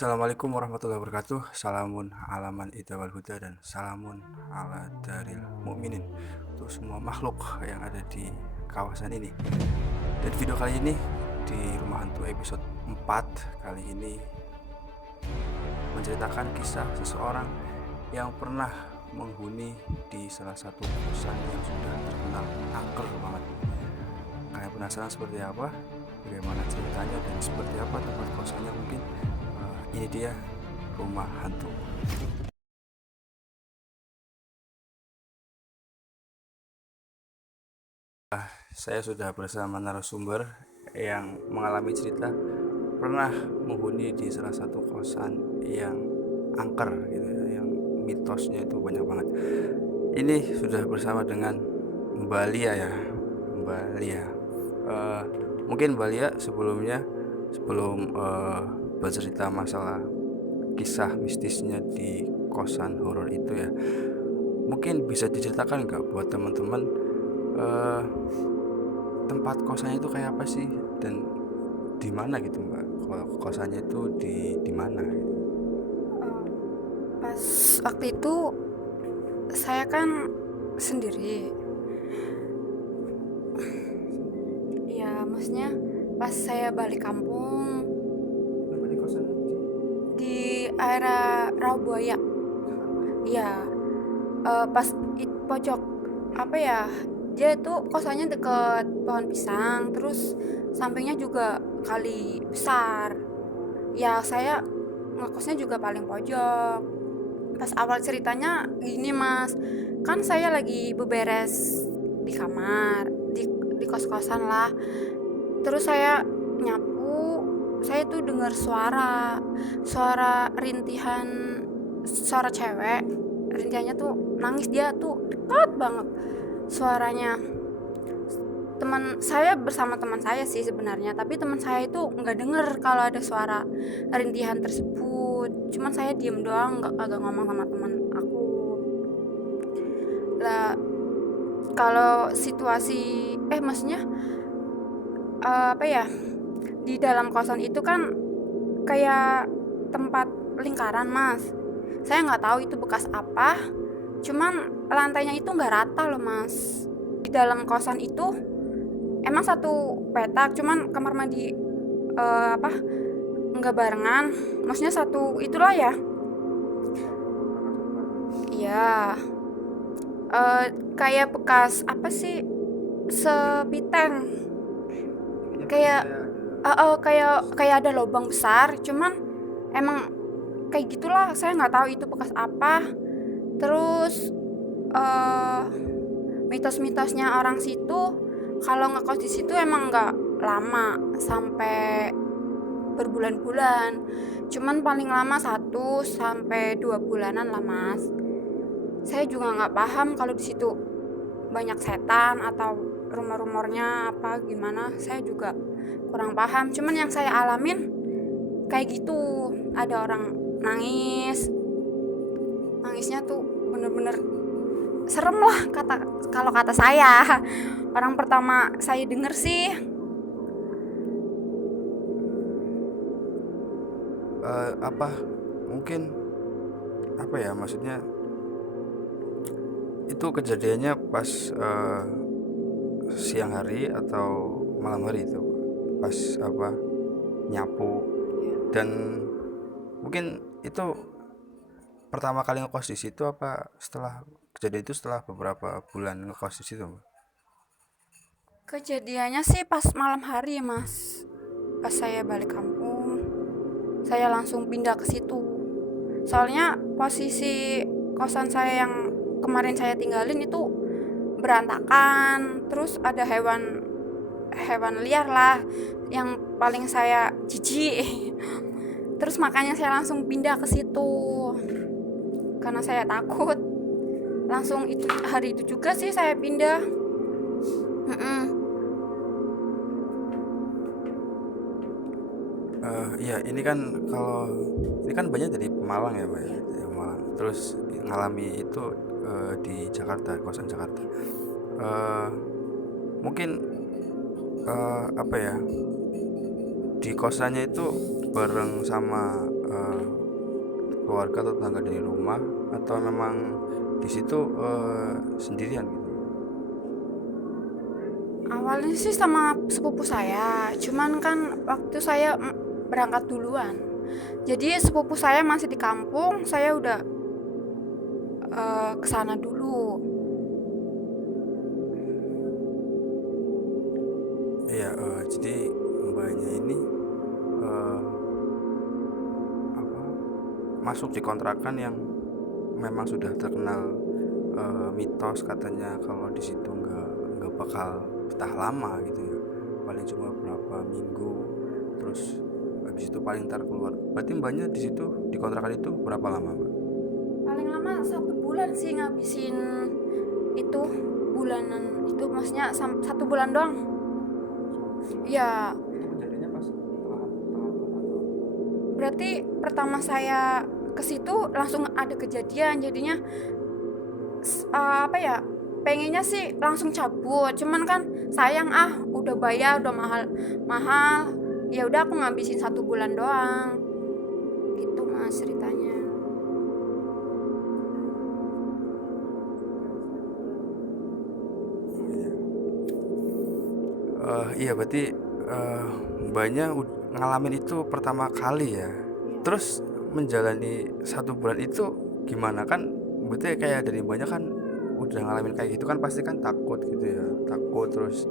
Assalamualaikum warahmatullahi wabarakatuh. Salamun alaman ida wal huda dan salamun ala daril mukminin untuk semua makhluk yang ada di kawasan ini. Dan video kali ini di Rumah Hantu episode 4 kali ini menceritakan kisah seseorang yang pernah menghuni di salah satu kosan yang sudah terkenal angker banget. Kalian penasaran seperti apa? Bagaimana ceritanya dan seperti apa tempat kosannya mungkin? Ini dia Rumah Hantu. Saya sudah bersama narasumber yang mengalami cerita pernah menghuni di salah satu kosan yang angker gitu ya, yang mitosnya itu banyak banget. Ini sudah bersama dengan Mbak Lia ya, Mbak Lia. Eh, Mungkin Mbak Lia sebelum bercerita masalah kisah mistisnya di kosan horor itu ya, mungkin bisa diceritakan nggak buat teman-teman eh, tempat kosannya itu kayak apa sih dan di mana gitu Mbak? Kosannya itu di mana gitu? Pas waktu itu saya kan sendiri. Ya, maksudnya pas saya balik kampung Nama di kosan di area Rawabuaya. Ya, pas pojok apa ya? Dia tuh kosannya deket pohon pisang, terus sampingnya juga kali besar. Ya, saya ngekosnya juga paling pojok. Pas awal ceritanya gini mas, kan saya lagi beberes di kamar, di kos-kosan lah. Terus saya nyapu, saya tuh dengar suara rintihan, suara cewek. Rintihannya tuh nangis, dia tuh dekat banget suaranya. Teman saya bersama teman saya sih sebenarnya, tapi teman saya itu nggak denger kalau ada suara rintihan tersebut. Cuman saya diem doang, nggak agak ngomong sama teman aku lah. Kalau situasi maksudnya apa ya, di dalam kosan itu kan kayak tempat lingkaran mas. Saya nggak tahu itu bekas apa, cuman lantainya itu nggak rata loh mas. Di dalam kosan itu emang satu petak, cuman kamar mandi apa nggak barengan, maksudnya satu itulah ya. Iya, kayak bekas apa sih, sepiteng, kayak kayak ada lubang besar, cuman emang kayak gitulah. Saya nggak tahu itu bekas apa. Terus eh mitos-mitosnya orang situ, kalau ngekos di situ emang nggak lama sampai berbulan-bulan, cuman paling lama 1 sampai 2 bulanan lah mas. Saya juga nggak paham kalau di situ banyak setan atau rumor-rumornya apa gimana, saya juga kurang paham. Cuman yang saya alamin kayak gitu, ada orang nangis. Nangisnya tuh bener-bener serem lah, kalau kata saya. Orang pertama saya denger sih. Apa mungkin apa ya maksudnya itu kejadiannya pas siang hari atau malam hari itu pas apa nyapu dan mungkin itu pertama kali ngekos di situ apa setelah kejadian itu setelah beberapa bulan ngekos di situ Mbak? Kejadiannya sih pas malam hari mas. Pas saya balik kampung, saya langsung pindah ke situ. Soalnya posisi kosan saya yang kemarin saya tinggalin itu berantakan. Terus ada hewan hewan liar lah yang paling saya jijik. Terus makanya saya langsung pindah ke situ karena saya takut. Langsung itu hari itu juga sih saya pindah. Mm-mm. Iya ini kan kalau ini kan banyak dari Pemalang ya Mbak ya, dari Pemalang terus ngalami itu di Jakarta kosan Jakarta. Eh, Mungkin apa ya di kosannya itu bareng sama eh, keluarga atau tetangga dari rumah, atau memang di situ sendirian gitu? Awalnya sih sama sepupu saya, cuman kan waktu saya berangkat duluan. Jadi sepupu saya masih di kampung, saya udah ke sana dulu. Iya, jadi mbaknya ini eh, apa masuk di kontrakan yang memang sudah terkenal, mitos katanya kalau di situ nggak bakal betah lama gitu ya, paling cuma berapa minggu, terus habis itu paling ntar keluar. Berarti mbaknya di situ di kontrakan itu berapa lama, mbak? Paling lama 1 bulan sih ngabisin itu, bulanan itu maksudnya 1 bulan doang. Ya, Itu kejadiannya pas tengah bulan atau? berarti pertama saya ke situ langsung ada kejadian, jadinya apa ya? Pengennya sih langsung cabut, cuman kan sayang udah bayar udah mahal mahal. Ya udah aku ngabisin 1 bulan doang. Gitu mas ceritanya. Iya, berarti mbaknya ngalamin itu pertama kali ya. Terus menjalani 1 bulan itu gimana, kan berarti kayak dari mbaknya kan udah ngalamin kayak gitu kan, pasti kan takut gitu ya, takut terus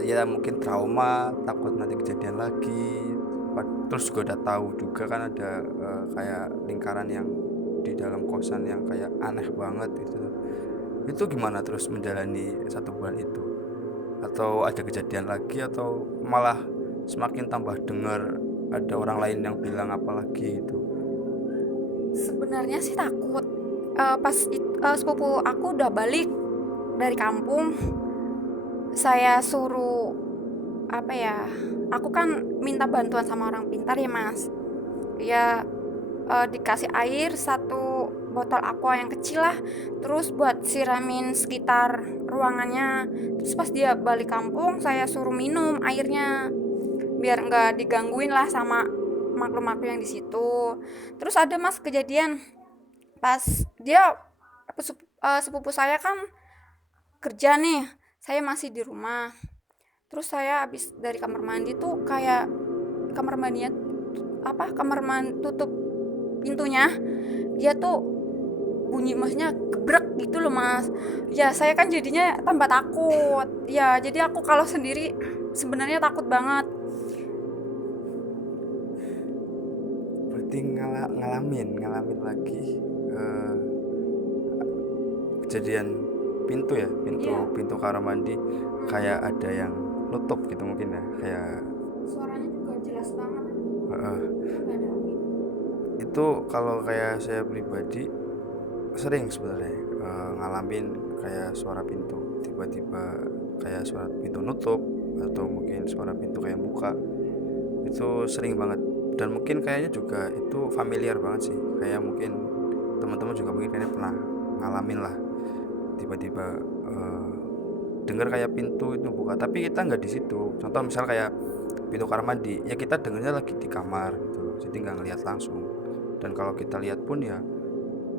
ya mungkin trauma, takut nanti kejadian lagi. Terus juga udah tahu juga kan ada kayak lingkaran yang di dalam kosan yang kayak aneh banget gitu. Itu gimana terus menjalani 1 bulan itu? Atau ada kejadian lagi, atau malah semakin tambah dengar ada orang lain yang bilang apa lagi itu? Sebenarnya sih takut. Pas sepupu aku udah balik dari kampung, saya suruh apa ya? Aku kan minta bantuan sama orang pintar ya mas. Ya dikasih air 1 botol aqua yang kecil lah, terus buat siramin sekitar ruangannya. Terus pas dia balik kampung, saya suruh minum airnya biar nggak digangguin lah sama makhluk-makhluk yang di situ. Terus ada mas kejadian pas dia sepupu saya kan kerja nih, saya masih di rumah. Terus saya habis dari kamar mandi tuh kayak kamar mandinya kamar mandi tutup pintunya, dia tuh bunyi maksudnya gebrek gitu loh mas. Ya saya kan jadinya tambah takut ya, jadi aku kalau sendiri sebenarnya takut banget. Berarti ngalamin lagi eh, kejadian pintu ya, pintu Iya, pintu kamar mandi kayak ada yang nutup gitu mungkin ya, kayak suaranya juga jelas banget, eh, nggak ada angin. itu kalau kayak saya pribadi sering sebenarnya ngalamin kayak suara pintu tiba-tiba, kayak suara pintu nutup atau mungkin suara pintu kayak buka. Itu sering banget, dan mungkin kayaknya juga itu familiar banget sih, kayak mungkin teman-teman juga mungkin kayaknya pernah ngalamin lah, tiba-tiba dengar kayak pintu itu buka tapi kita nggak di situ. Contoh misal kayak pintu kamar mandi, ya kita dengarnya lagi di kamar gitu, jadi nggak ngelihat langsung. Dan kalau kita lihat pun ya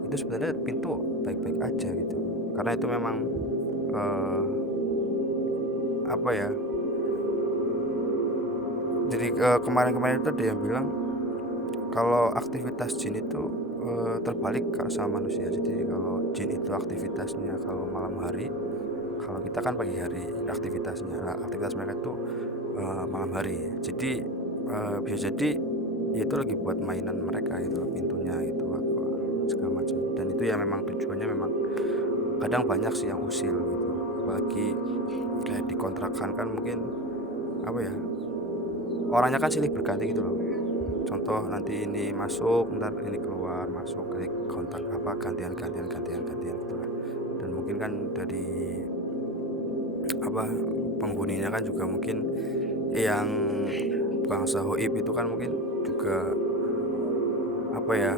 itu sebenarnya pintu baik-baik aja gitu, karena itu memang eh, apa ya, jadi kemarin-kemarin itu ada yang bilang kalau aktivitas jin itu terbalik sama manusia. Jadi kalau jin itu aktivitasnya kalau malam hari, kalau kita kan pagi hari aktivitasnya. Nah, aktivitas mereka itu malam hari. Jadi bisa jadi ya itu lagi buat mainan mereka gitu, pintunya itu atau segala macam. Dan itu ya memang tujuannya memang kadang banyak sih yang usil gitu. Apalagi kayak di kontrakan kan mungkin apa ya, orangnya kan silih berganti gitu loh. Contoh nanti ini masuk, ntar ini keluar, masuk ke kontak apa, gantian gitu lah. Dan mungkin kan dari apa, penghuninya kan juga mungkin yang bangsa hoib itu kan mungkin juga apa ya,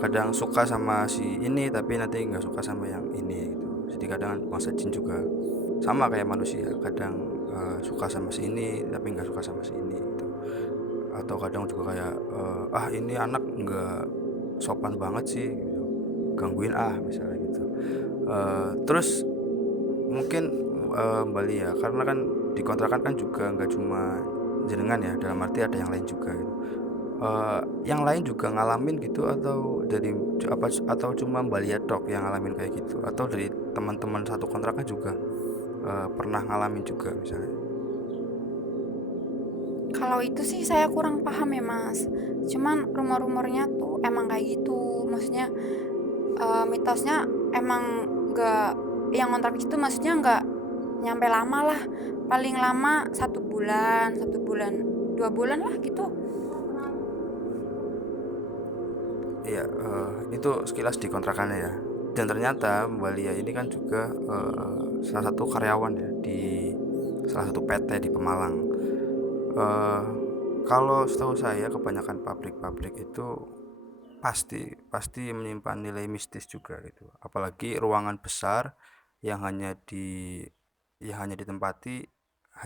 kadang suka sama si ini tapi nanti nggak suka sama yang ini gitu. Jadi kadang bangsa jin juga sama kayak manusia, kadang suka sama si ini tapi nggak suka sama si ini gitu. atau kadang juga kayak ini anak nggak sopan banget sih gitu. Gangguin misalnya gitu. Terus mungkin Mbak Lia, karena kan dikontrakan kan juga nggak cuma jenengan ya, dalam arti ada yang lain juga gitu. Yang lain juga ngalamin gitu, atau dari apa, atau cuma Mbak Lia tok yang ngalamin kayak gitu, atau dari teman-teman satu kontrakan juga pernah ngalamin juga misalnya. Kalau itu sih saya kurang paham ya mas. Cuman rumor-rumornya tuh emang kayak gitu. Maksudnya mitosnya emang nggak, yang kontrak itu maksudnya nggak nyampe lama lah. Paling lama 1 bulan, 1 bulan, 2 bulan lah gitu. Iya, itu sekilas di kontrakannya ya. Dan ternyata Mbak Lia ini kan juga salah satu karyawan ya di salah satu PT di Pemalang. Eh, Kalau setahu saya kebanyakan pabrik-pabrik itu pasti pasti menyimpan nilai mistis juga gitu. Apalagi ruangan besar yang hanya ditempati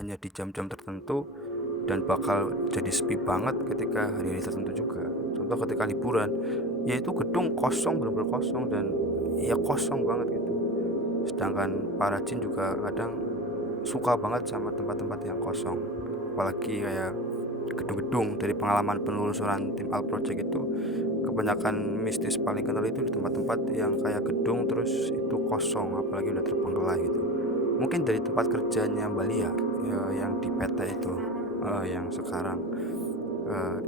hanya di jam-jam tertentu, dan bakal jadi sepi banget ketika hari-hari tertentu juga. Contoh ketika liburan, yaitu gedung kosong, benar-benar kosong, dan ya kosong banget gitu. Sedangkan para jin juga kadang suka banget sama tempat-tempat yang kosong, apalagi kayak gedung-gedung. Dari pengalaman penelusuran tim Al Project itu, kebanyakan mistis paling kental itu di tempat-tempat yang kayak gedung terus itu kosong, apalagi udah terbengkelai gitu. Mungkin dari tempat kerjanya Mbak Lia ya, yang di PT itu, yang sekarang,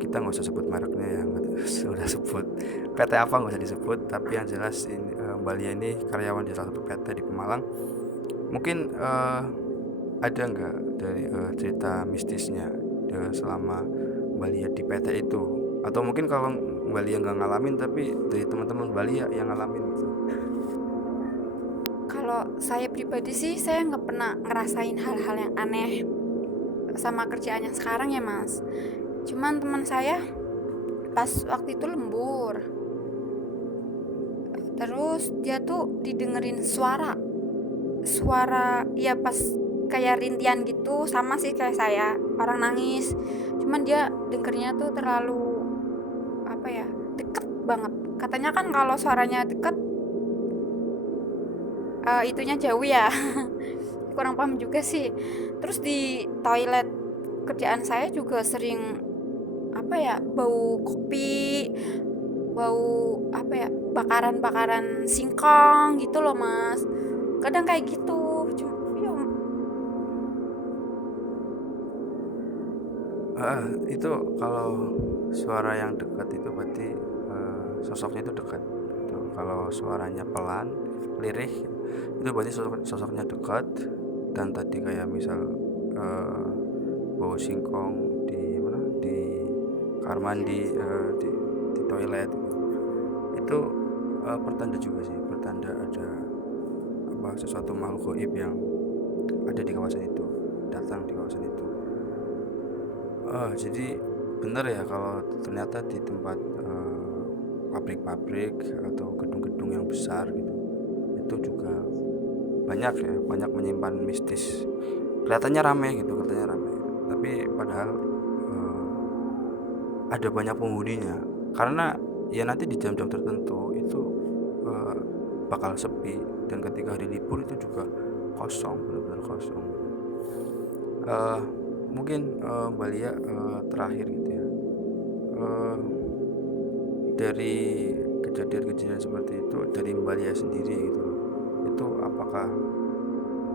kita nggak usah sebut mereknya ya, sudah sebut PT apa nggak usah disebut, tapi yang jelas ini, Mbak Lia ini karyawan di salah satu PT di Pemalang. Mungkin ada nggak dari cerita mistisnya selama Mbak Lia di PT itu, atau mungkin kalau Mbak Lia nggak ngalamin tapi dari teman-teman Mbak Lia yang ngalamin gitu. Kalau saya pribadi sih saya nggak pernah ngerasain hal-hal yang aneh sama kerjaan yang sekarang ya mas. Cuman teman saya pas waktu itu lembur, terus dia tuh didengerin suara suara ya pas kayak rintian gitu, sama sih kayak saya, orang nangis. Cuman dia dengernya tuh terlalu apa ya, deket banget. Katanya kan kalau suaranya deket itunya jauh ya. Kurang paham juga sih. Terus di toilet kerjaan saya juga sering apa ya, bau kopi, bau apa ya, bakaran-bakaran singkong gitu loh mas. Kadang kayak gitu. Ya, Itu kalau suara yang dekat itu berarti sosoknya itu dekat gitu. Kalau suaranya pelan, lirih, itu berarti sosoknya dekat. Dan tadi kayak misal eh, bau singkong di mana, di kamar mandi, di toilet itu pertanda juga sih, pertanda ada apa, sesuatu makhluk gaib yang ada di kawasan itu, datang di kawasan itu. Jadi benar ya kalau ternyata di tempat pabrik-pabrik atau gedung-gedung yang besar gitu, itu juga banyak ya, banyak menyimpan mistis. Kelihatannya ramai gitu, kelihatannya ramai, tapi padahal eh, ada banyak penghuninya. Karena ya nanti di jam-jam tertentu itu eh, bakal sepi, dan ketika hari libur itu juga kosong, benar-benar kosong. Eh, Mungkin Mbak Lia, terakhir gitu ya, eh, dari kejadian-kejadian seperti itu dari Mbak Lia sendiri gitu loh, itu apakah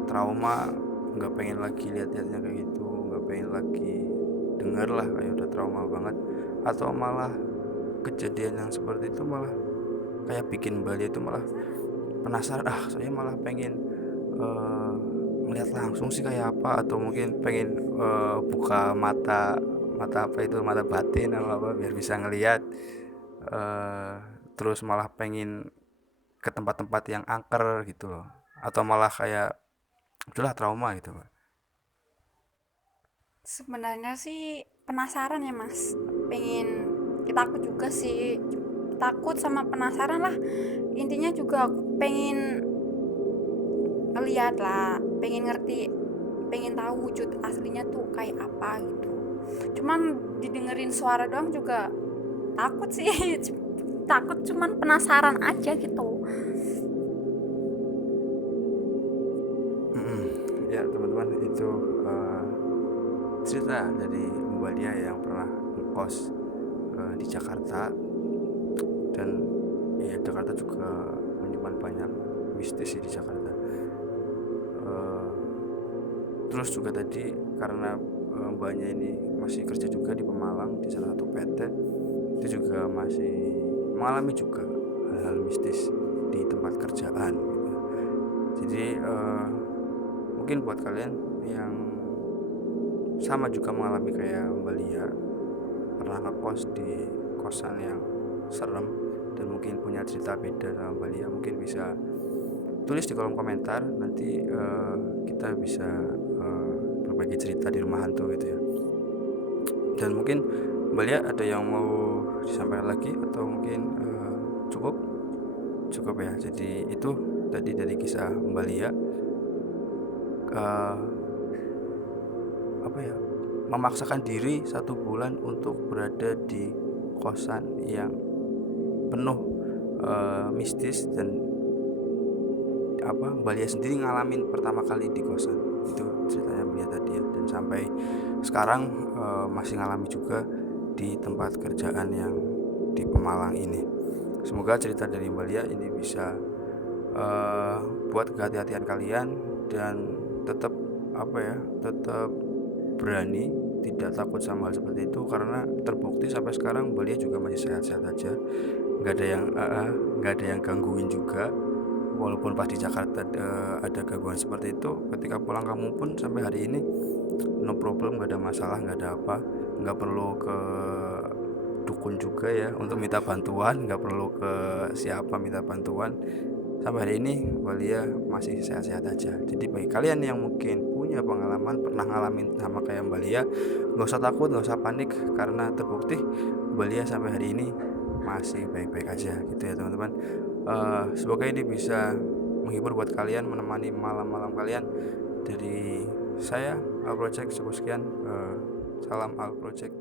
trauma, nggak pengen lagi lihat-lihatnya kayak gitu, nggak pengen lagi denger lah, kayak udah trauma banget, atau malah kejadian yang seperti itu malah kayak bikin Mbak Lia itu malah penasaran, saya malah pengen eh, melihat langsung sih kayak apa, atau mungkin pengen buka mata, apa itu, mata batin atau apa, biar bisa ngelihat, eh, terus malah pengen ke tempat-tempat yang angker gitu loh, atau malah kayak udahlah trauma gitu Pak. sebenarnya sih penasaran ya mas, pengen, takut juga sih, takut sama penasaran lah. Intinya juga aku pengen ngeliat lah, pengen ngerti, pengen tahu wujud aslinya tuh kayak apa gitu. cuman didengerin suara doang juga takut sih. Takut, cuman penasaran aja gitu. Ya teman-teman, itu cerita dari Mbak Lia yang pernah ngekos di Jakarta. Dan ya Jakarta juga menyimpan banyak mistis sih di Jakarta. Eh, Terus juga tadi karena mbaknya ini masih kerja juga di Pemalang di salah satu PT, itu juga masih mengalami juga hal-hal mistis di tempat kerjaan gitu. Jadi mungkin buat kalian yang sama juga mengalami kayak Mbak Lia, pernah ngekos di kosan yang serem dan mungkin punya cerita beda sama Mbak Lia, mungkin bisa tulis di kolom komentar. Nanti kita bisa berbagi cerita di rumah hantu gitu ya. Dan mungkin Mbak Lia ada yang mau disampaikan lagi atau mungkin cukup ya. Jadi itu tadi dari kisah Mbak Lia, apa ya, memaksakan diri 1 bulan untuk berada di kosan yang penuh mistis. Dan Mbak Lia sendiri ngalamin pertama kali di kosan itu, ceritanya Mbak Lia tadi ya. Dan sampai sekarang masih ngalami juga di tempat kerjaan yang di Pemalang ini. Semoga cerita dari Mbak Lia ini bisa buat kehati-hatian kalian dan tetap tetap berani, tidak takut sama hal seperti itu, karena terbukti sampai sekarang Mbak Lia juga masih sehat-sehat aja, nggak ada yang gangguin juga. Walaupun pas di Jakarta ada gangguan seperti itu, ketika pulang kamu pun sampai hari ini no problem, nggak ada masalah, nggak ada apa, nggak perlu ke dukun juga ya untuk minta bantuan, nggak perlu ke siapa minta bantuan. Sampai hari ini Walia masih sehat-sehat aja. Jadi bagi kalian yang mungkin punya pengalaman, pernah ngalamin sama kayak Mbak Lia, nggak usah takut, nggak usah panik, karena terbukti Mbak Lia sampai hari ini masih baik-baik aja gitu ya teman-teman. Semoga ini bisa menghibur buat kalian, menemani malam-malam kalian. Dari saya Al Project, cukup sekian. Salam Al Project.